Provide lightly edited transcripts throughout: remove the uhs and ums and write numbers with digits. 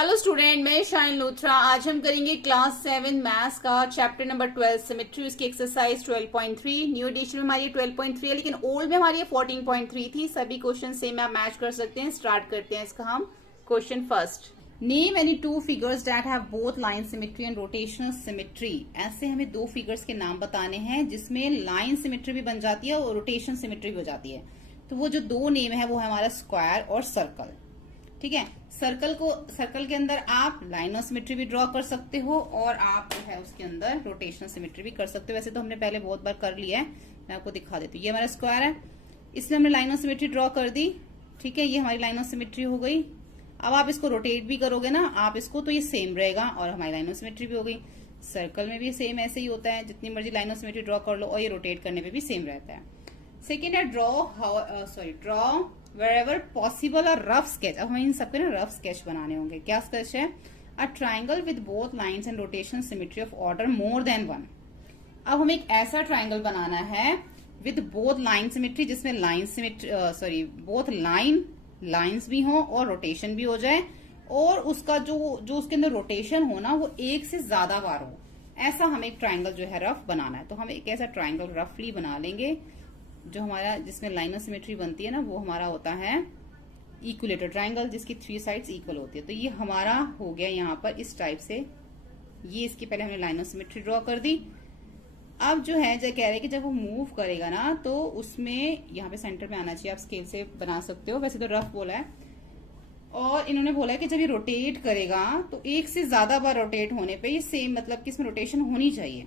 Hello student, मैं shine Luthra. आज हम करेंगे क्लास 7 मैथ्स का चैप्टर नंबर 12 सिमेट्री, उसकी एक्सरसाइज 12.3। न्यू एडिशन में हमारी 12.3 है, लेकिन ओल्ड में हमारी 14.3 थी। सभी क्वेश्चन सेम आप मैच कर सकते हैं। स्टार्ट करते हैं इसका हम। Question first, name any two figures that have both line symmetry and rotational symmetry. ऐसे हमें दो फिगर्स के नाम बताने हैं जिसमें लाइन सिमेट्री भी बन जाती है और रोटेशन सिमेट्री भी हो जाती है। तो वो जो दो नेम है वो है हमारा स्क्वायर और सर्कल। ठीक है, सर्कल के अंदर आप लाइन ऑफ सिमेट्री भी ड्रॉ कर सकते हो और आप जो है उसके अंदर रोटेशनल सिमेट्री भी कर सकते हो। वैसे तो हमने पहले बहुत बार कर लिया है, मैं आपको दिखा देती हूँ। ये हमारा स्क्वायर है, इसलिए हमने लाइन ऑफ सिमेट्री ड्रॉ कर दी। ठीक है, ये हमारी लाइन ऑफ सिमेट्री हो गई। अब आप इसको रोटेट भी करोगे ना आप इसको, तो ये सेम रहेगा और हमारी लाइन ऑफ सिमेट्री भी हो गई। सर्कल में भी सेम ऐसे ही होता है, जितनी मर्जी लाइन ऑफ सिमेट्री ड्रॉ कर लो और ये रोटेट करने पे भी सेम रहता है। सेकेंड है draw wherever possible a rough sketch। अब हमें इन सबके ना रफ स्केच बनाने होंगे। क्या स्केच है? A triangle with both lines and rotation symmetry of order more than one. अब हमें एक ऐसा ट्राइंगल बनाना है विद बोथ लाइन सिमेट्री, जिसमें लाइन सिमेट्री बोथ लाइन्स भी हो और रोटेशन भी हो जाए, और उसका जो उसके अंदर रोटेशन हो ना वो एक से ज्यादा बार हो। ऐसा हमें एक ट्राइंगल जो है रफ बनाना है। तो हम एक ऐसा ट्राइंगल रफली बना लेंगे जो हमारा जिसमें लाइन ऑफ सिमेट्री बनती है ना, वो हमारा होता है इक्विलेटर ट्राइंगल, जिसकी 3 साइड्स इक्वल होती है। तो ये हमारा हो गया यहाँ पर इस टाइप से। ये इसकी पहले हमने लाइन ऑफ सिमेट्री ड्रॉ कर दी। अब जो है जो कह रहे हैं कि जब वो मूव करेगा ना तो उसमें यहाँ पे सेंटर में आना चाहिए। आप स्केल से बना सकते हो, वैसे तो रफ बोला है। और इन्होंने बोला है कि जब ये रोटेट करेगा तो एक से ज्यादा बार रोटेट होने पे ये सेम, मतलब कि इसमें रोटेशन होनी चाहिए।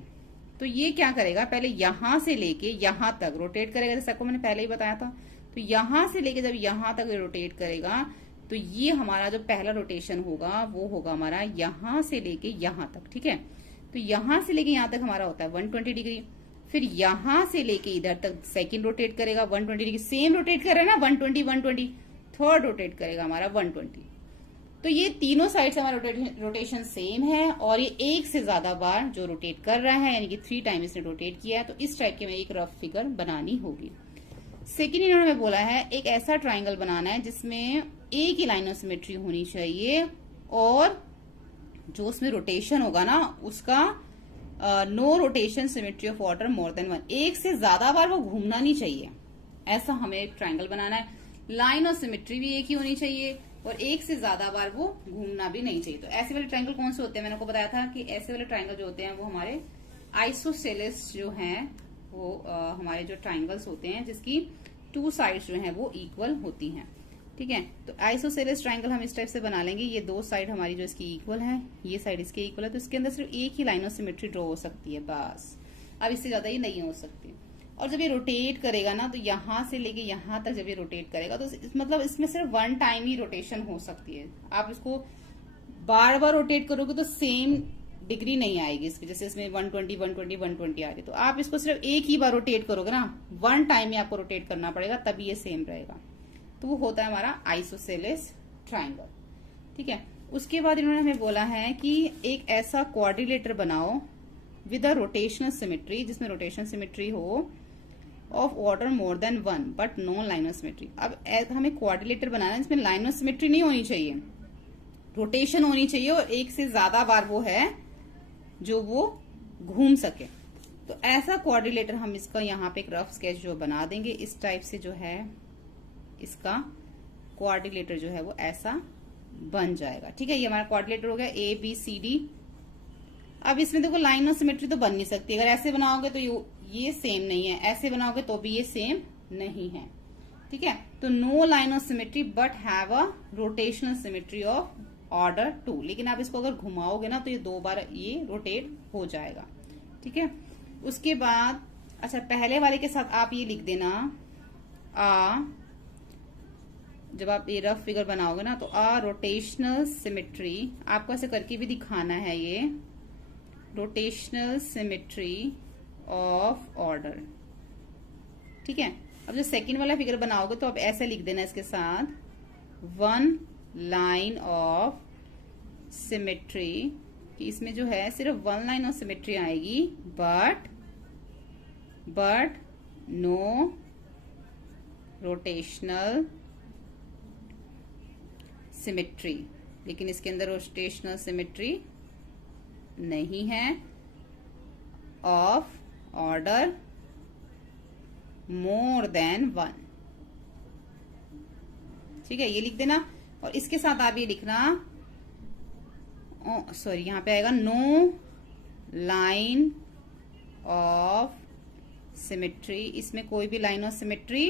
तो ये क्या करेगा, पहले यहां से लेके यहां तक रोटेट करेगा, जैसे आपको मैंने पहले ही बताया था। तो यहां से लेके जब यहां तक रोटेट करेगा तो ये हमारा जो पहला रोटेशन होगा वो होगा हमारा यहां से लेके यहां तक। ठीक है, तो यहां से लेके यहां तक हमारा होता है 120 डिग्री। फिर यहां से लेके इधर तक सेकंड रोटेट करेगा 120 डिग्री। सेम रोटेट कर रहा है ना, 120 थर्ड रोटेट करेगा हमारा 120। तो ये तीनों साइड से हमारा रोटेशन सेम है और ये एक से ज्यादा बार जो रोटेट कर रहा है, यानी कि 3 टाइम इसने रोटेट किया है। तो इस टाइप की हमें एक रफ फिगर बनानी होगी। सेकेंड इन्होंने हमें बोला है एक ऐसा ट्राइंगल बनाना है जिसमें एक ही लाइन ऑफ सिमेट्री होनी चाहिए और जो उसमें रोटेशन होगा ना उसका no rotation symmetry of order more than one. एक से ज्यादा बार वो घूमना नहीं चाहिए, ऐसा हमें एक ट्राइंगल बनाना है। लाइन ऑफ सिमेट्री भी एक ही होनी चाहिए और एक से ज्यादा बार वो घूमना भी नहीं चाहिए। तो ऐसे वाले ट्रायंगल कौन से होते हैं, मैंने आपको बताया था कि ऐसे वाले ट्रायंगल जो होते हैं वो हमारे आइसोसेलेस जो हैं वो हमारे जो ट्रायंगल्स होते हैं जिसकी 2 साइड्स जो हैं वो इक्वल होती हैं। ठीक है, तो आइसोसेलेस ट्रायंगल हम इस टाइप से बना लेंगे। ये 2 साइड हमारी जो इसकी इक्वल है, ये साइड इसके इक्वल है, तो इसके अंदर सिर्फ एक ही लाइन ऑफ सिमेट्री ड्रॉ हो सकती है बस। अब इससे ज्यादा ये नहीं हो सकती। और जब ये रोटेट करेगा ना तो यहां से लेके यहां तक जब ये रोटेट करेगा तो मतलब इसमें सिर्फ 1 टाइम ही रोटेशन हो सकती है। आप इसको बार बार रोटेट करोगे तो सेम डिग्री नहीं आएगी इसकी, जैसे इसमें 120 120 120 आ रही। तो आप इसको सिर्फ एक ही बार रोटेट करोगे ना, 1 टाइम ही आपको रोटेट करना पड़ेगा, तभी ये सेम रहेगा। तो वो होता है हमारा आइसोसेलेस ट्राइंगल। ठीक है, उसके बाद इन्होंने हमें बोला है कि एक ऐसा क्वाड्रिलेटर बनाओ विद अ रोटेशनल सिमेट्री, जिसमें रोटेशन सिमेट्री हो of order more than one but no line of symmetry. अब हमें क्वाड्रिलेटर बनाना है जिसमें लाइन ऑफ सिमेट्री नहीं होनी चाहिए, रोटेशन होनी चाहिए और एक से ज्यादा बार वो है जो वो घूम सके। तो ऐसा क्वाड्रिलेटर हम इसका यहाँ पे एक रफ स्केच जो बना देंगे इस टाइप से, जो है इसका क्वाड्रिलेटर जो है वो ऐसा बन जाएगा। ठीक है, ये हमारा क्वाड्रिलेटर हो गया ABCD। अब इसमें देखो लाइन ऑफ सिमेट्री तो बन नहीं सकती। अगर ऐसे बनाओगे तो ये सेम नहीं है, ऐसे बनाओगे तो भी ये सेम नहीं है। ठीक है, तो no line of symmetry but have a rotational symmetry of order 2। लेकिन आप इसको अगर घुमाओगे ना तो ये 2 बार ये रोटेट हो जाएगा। ठीक है, उसके बाद अच्छा पहले वाले के साथ आप ये लिख देना जब आप ये रफ फिगर बनाओगे ना तो रोटेशनल सिमेट्री, आपको ऐसे करके भी दिखाना है, ये रोटेशनल सिमेट्री ऑफ ऑर्डर। ठीक है, अब जो सेकंड वाला फिगर बनाओगे तो आप ऐसे लिख देना इसके साथ 1 लाइन ऑफ सिमेट्री, कि इसमें जो है सिर्फ 1 लाइन ऑफ सिमेट्री आएगी बट नो रोटेशनल सिमेट्री। लेकिन इसके अंदर रोटेशनल सिमेट्री नहीं है ऑफ ऑर्डर मोर देन 1। ठीक है, ये लिख देना। और इसके साथ आप ये लिखना, सॉरी यहां पे आएगा नो लाइन ऑफ सिमेट्री, इसमें कोई भी लाइन ऑफ सिमेट्री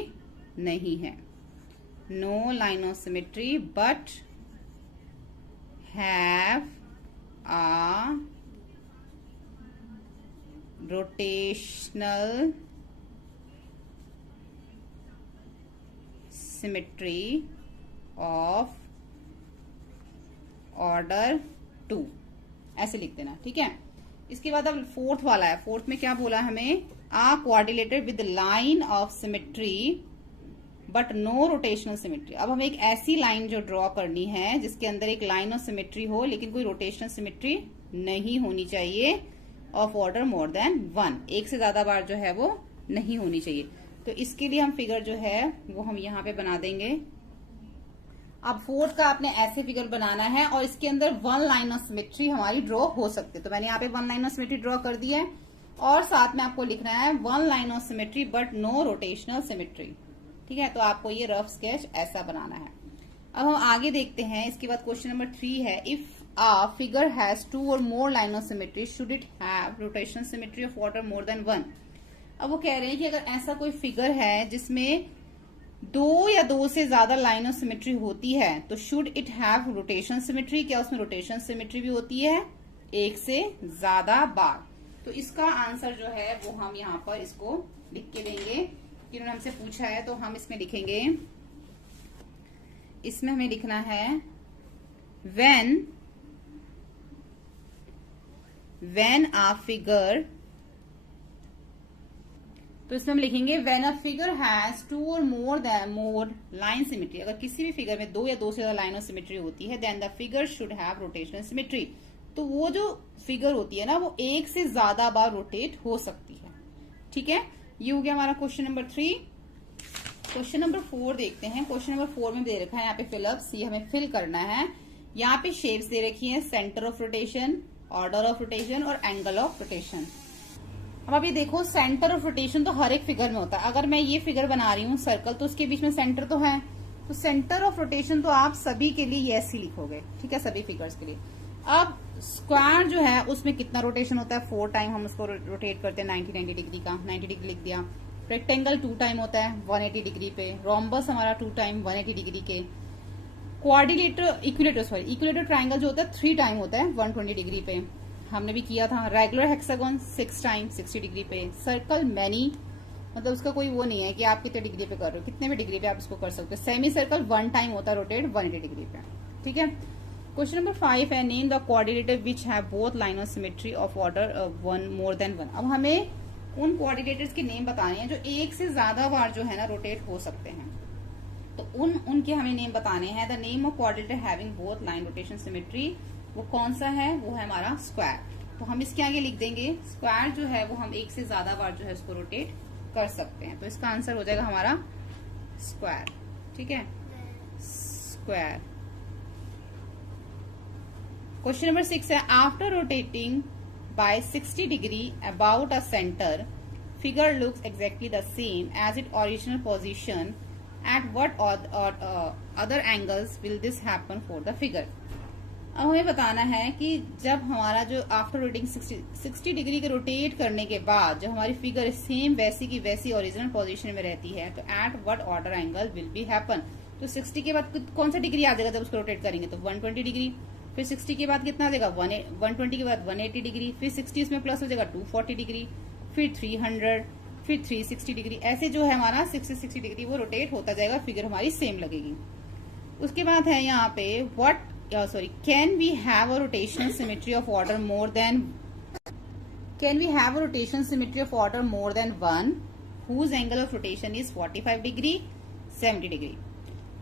नहीं है। No line of symmetry but have a rotational symmetry of order 2, ऐसे लिख देना। ठीक है, इसके बाद अब फोर्थ वाला है। फोर्थ में क्या बोला हमें, a quadrilateral with line of symmetry but no rotational symmetry. अब हमें एक ऐसी लाइन जो ड्रॉ करनी है जिसके अंदर एक लाइन ऑफ सिमेट्री हो लेकिन कोई रोटेशनल सिमेट्री नहीं होनी चाहिए ऑफ ऑर्डर मोर देन 1, एक से ज्यादा बार जो है वो नहीं होनी चाहिए। तो इसके लिए हम फिगर जो है वो हम यहाँ पे बना देंगे। अब फोर्थ का आपने ऐसे फिगर बनाना है और इसके अंदर 1 लाइन ऑफ सिमेट्री हमारी ड्रॉ हो सकती है। तो मैंने यहाँ पे 1 लाइन ऑफ सिमेट्री ड्रॉ कर दी है और साथ में आपको लिखना है 1 line of symmetry but no rotational symmetry. ठीक है, तो आपको ये रफ स्केच ऐसा बनाना है। अब हम आगे देखते हैं। इसके बाद क्वेश्चन नंबर 3 है, if a figure has 2 or more line of symmetry should it have rotational symmetry of order more than 1। अब वो कह रहे हैं कि अगर ऐसा कोई फिगर है जिसमें 2 या 2 से ज्यादा लाइन ऑफ सिमेट्री होती है तो should it have rotation symmetry, क्या उसमें रोटेशन सिमेट्री भी होती है एक से ज्यादा बार। तो इसका आंसर जो है वो हम यहाँ पर इसको लिख के देंगे कि उन्होंने हमसे पूछा है। तो हम इसमें लिखेंगे, इसमें हमें लिखना है when a figure, तो इसमें हम लिखेंगे when a figure has 2 or more line symmetry। अगर किसी भी फिगर में 2 या 2 से ज्यादा लाइन ऑफ सिमेट्री होती है then the figure should have rotational symmetry। तो वो जो फिगर होती है ना वो एक से ज्यादा बार रोटेट हो सकती है। ठीक है, ये हो गया हमारा क्वेश्चन नंबर 3। क्वेश्चन नंबर 4 देखते हैं। क्वेश्चन नंबर 4 में दे रखा है यहाँ पे फिलअप्स, ये हमें फिल करना है। यहाँ पे शेप्स दे रखी है, centre of rotation, order of rotation और एंगल ऑफ रोटेशन। अब अभी देखो, सेंटर ऑफ रोटेशन तो हर एक फिगर में होता है। अगर मैं ये फिगर बना रही हूँ सर्कल तो उसके बीच में सेंटर तो है, तो सेंटर ऑफ रोटेशन तो आप सभी के लिए ये ऐसे लिखोगे। ठीक है, सभी फिगर्स के लिए। अब स्क्वायर जो है उसमें कितना रोटेशन होता है, 4 टाइम हम उसको रोटेट करते हैं 90 डिग्री का, 90 डिग्री लिख दिया। रेक्टेंगल 2 टाइम होता है 180 डिग्री पे, रोम्बस हमारा 2 टाइम 180 डिग्री के, क्वाड्रिलेटर इक्विलेटर ट्राइंगल जो होता है 3 टाइम होता है 120 डिग्री पे, हमने भी किया था। रेगुलर हेक्सागन 6 टाइम 60 डिग्री पे। सर्कल मैनी, मतलब उसका कोई वो नहीं है कि आप कितने डिग्री पे कर रहे हो, कितने भी डिग्री पे आप इसको कर सकते हो। सेमी सर्कल 1 टाइम होता है रोटेट 180 डिग्री पे। ठीक है, क्वेश्चन नंबर 5 है, name the quadrilateral which have both line of symmetry of order 1 more than 1। अब हमें उन क्वाड्रिलेटर्स के नेम बताने हैं जो एक से ज्यादा बार जो है ना रोटेट हो सकते हैं। तो उनके हमें नेम बताने हैं। The name of quadrilateral having both line rotation symmetry, वो कौन सा है, वो है हमारा स्क्वायर। तो हम इसके आगे लिख देंगे स्क्वायर जो है वो हम एक से ज्यादा बार जो है उसको रोटेट कर सकते हैं। तो इसका आंसर हो जाएगा हमारा स्क्वायर। ठीक है, स्क्वायर। क्वेश्चन नंबर 6 है, after rotating by 60 degree about a centre, figure looks exactly the same as it original position, at what other angles will this happen for the figure. अब हमें बताना है कि जब हमारा जो आफ्टर रोटेटिंग 60 डिग्री के रोटेट करने के बाद जो हमारी फिगर सेम वैसी की वैसी ओरिजिनल पोजीशन में रहती है, तो at what order angle will be happen. तो 60 के बाद कौन सा डिग्री आ जाएगा जब उसको रोटेट करेंगे, तो 120 डिग्री। फिर 60 के बाद कितना आ जाएगा, 120 के बाद 180 डिग्री, फिर 60 इसमें प्लस हो जाएगा 240 डिग्री, फिर 300, फिर 360 डिग्री। ऐसे जो है हमारा 60 डिग्री वो रोटेट होता जाएगा, फिगर हमारी सेम लगेगी। उसके बाद है यहाँ पे can we have a rotational symmetry of order more than, can we have a rotational symmetry of order more than 1 whose angle of rotation is 45 degree 70 degree.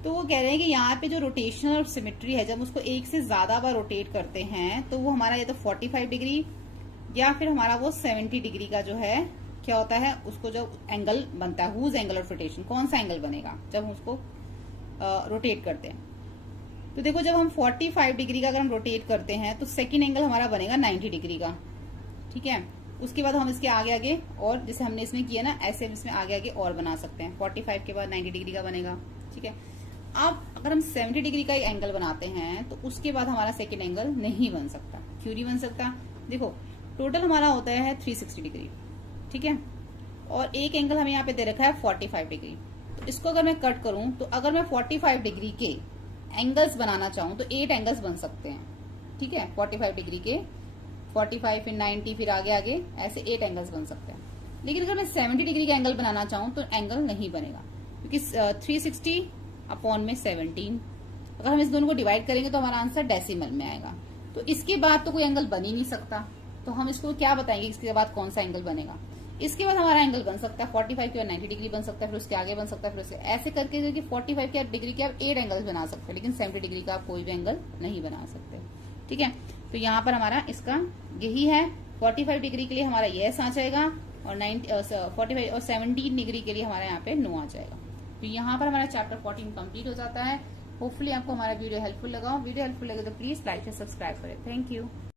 तो वो कह रहे हैं कि यहाँ पे जो रोटेशनल सिमेट्री है जब उसको एक से ज्यादा बार रोटेट करते हैं तो वो हमारा या तो 45 डिग्री या फिर हमारा वो 70 डिग्री का जो है क्या होता है, उसको जब एंगल बनता है, हुज एंगल ऑफ रोटेशन, कौन सा एंगल बनेगा जब हम उसको रोटेट करते हैं। तो देखो जब हम 45 डिग्री का अगर हम रोटेट करते हैं तो सेकेंड एंगल हमारा बनेगा 90 डिग्री का, ठीक है। उसके बाद हम इसके आगे आगे और जैसे हमने इसमें किया ना, ऐसे इसमें आगे आगे और बना सकते हैं। 45 के बाद 90 डिग्री का बनेगा, ठीक है। अब अगर हम 70 डिग्री का एक एंगल बनाते हैं तो उसके बाद हमारा सेकेंड एंगल नहीं बन सकता। क्यों नहीं बन सकता? देखो टोटल हमारा होता है 360 डिग्री, ठीक है, और एक एंगल हमें यहाँ पे दे रखा है 45 डिग्री। तो इसको अगर मैं कट करूं तो अगर मैं 45 डिग्री के एंगल्स बनाना चाहूं तो 8 एंगल्स बन सकते हैं, ठीक है। 45 डिग्री के 45 फिर 90 फिर आगे आगे ऐसे 8 एंगल्स बन सकते हैं। लेकिन अगर मैं 70 डिग्री का एंगल बनाना चाहूं तो एंगल नहीं बनेगा, क्योंकि 360 अपॉन में 17, अगर हम इस दोनों को डिवाइड करेंगे तो हमारा आंसर डेसिमल में आएगा। तो इसके बाद तो कोई एंगल बन ही नहीं सकता। तो हम इसको क्या बताएंगे इसके बाद कौन सा एंगल बनेगा? इसके बाद हमारा एंगल बन सकता है 45 के बाद 90 डिग्री बन सकता है, फिर उसके आगे बन सकता है, फिर उसके ऐसे करके 45 के डिग्री के आप 8 एंगल्स बना सकते हैं, लेकिन 70 डिग्री का आप कोई भी एंगल नहीं बना सकते, ठीक है। तो यहाँ पर हमारा इसका यही है। 45 डिग्री के लिए हमारा यस आ जाएगा और 45 और 17 डिग्री के लिए हमारा यहाँ पे नो आ जाएगा। तो यहाँ पर हमारा चैप्टर 14 कंप्लीट हो जाता है। होपफुली आपको हमारा वीडियो हेल्पफुल लगा। वीडियो हेल्पफुल लगे तो प्लीज लाइक और सब्सक्राइब करें। Thank you.